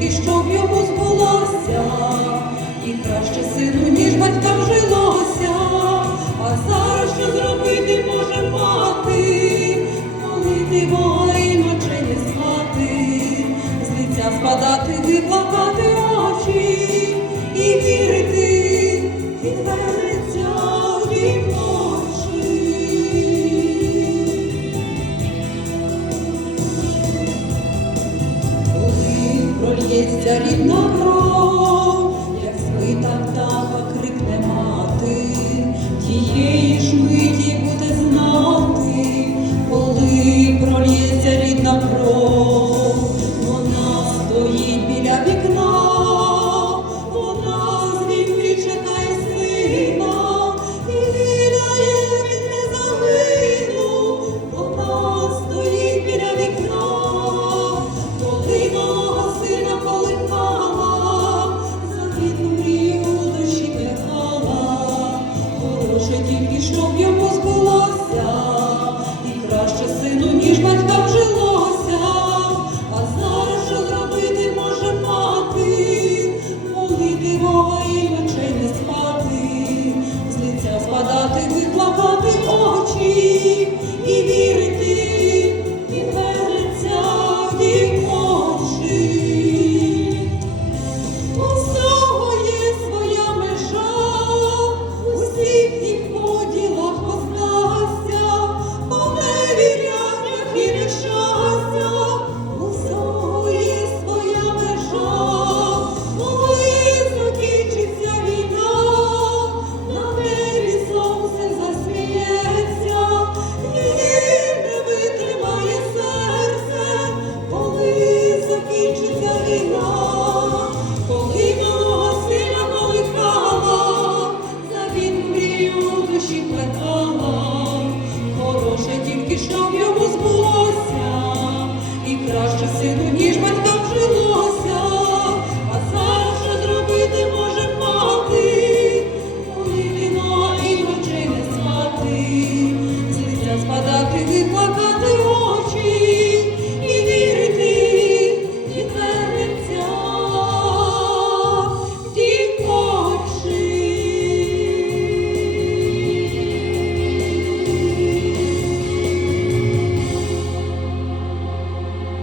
тільки щоб його збулося, і краще сину. прольється рідна кров, як спита птаха крикне мати, тієї ж миті буде знати, коли прольється рідна кров. Хороше тільки щоб йому збулося, і краще сину, ніж батько.